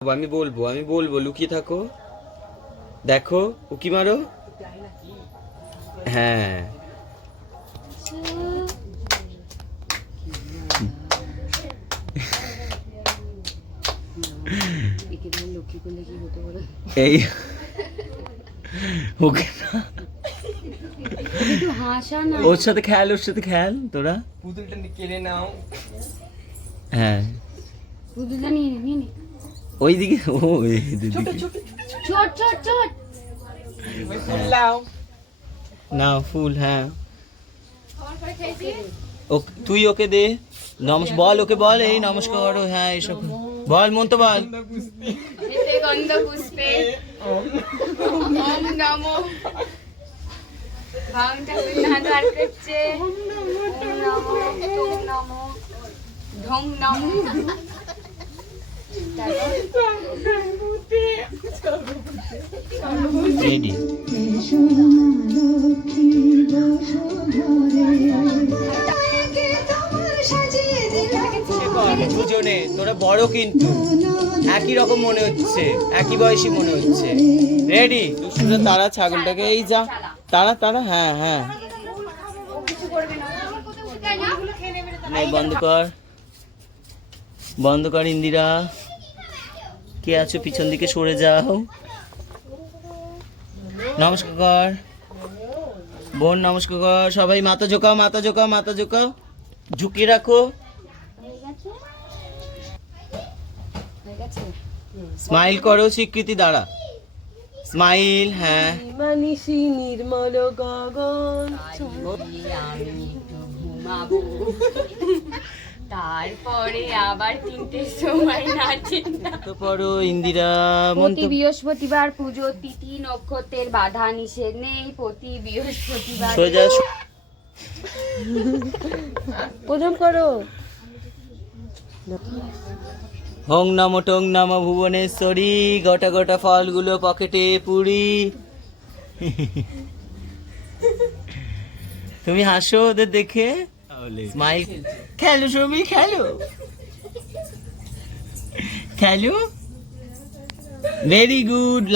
আমি বলবো লুকিয়ে থাকো। দেখো উকি মারো। হ্যাঁ এই ওকে ওর সাথে খেল তোরা। পুতুলটা কেড়ে নাও। হ্যাঁ পুতুলটা নিয়ে নে ওইদিকে ও ছোট না ফুল। হ্যাঁ তুই ওকে দে বল ওকে বল এই নমস্কার করো। হ্যাঁ এইসব বল মন তো বল। গন্ধ পুষ্পে ওম নমো ভাঙটা বিনাদার করছে ওম নমো ওম নমো ধম নমো রেডি। দুজনে তোরা বড় কিন্তু একই রকম মনে হচ্ছে, একই বয়সী মনে হচ্ছে। রেডি তারা ছাগলটাকে এই যা তারা। হ্যাঁ হ্যাঁ বন্ধ কর ইন্দিরা। কে আছো পিছন দিকে সরে যাও। নমস্কার কর বোন, নমস্কার কর সবাই। মাথা ঝোঁকাও ঝুঁকিয়ে রাখো। স্মাইল করো, স্বীকৃতি দ্বারা স্মাইল। হ্যাঁ মানিসি নির্মল গগন তারপরে আবার 3টের সময় নাচেন। তো পড়ো ইন্দিরা। প্রতি বৃহস্পতিবার পুজো তিথি নক্ষত্রের বাধা নিষেধ নেই। প্রতি বৃহস্পতিবার সোজা প্রথম করো। হং নম টং নম ভুবনেশ্বরী। গোটা গোটা ফলগুলো পকেটে পুরি। তুমি হাসো ওদের দেখে। স্মাইল। খেলো সবই খেলো ভেরি গুড।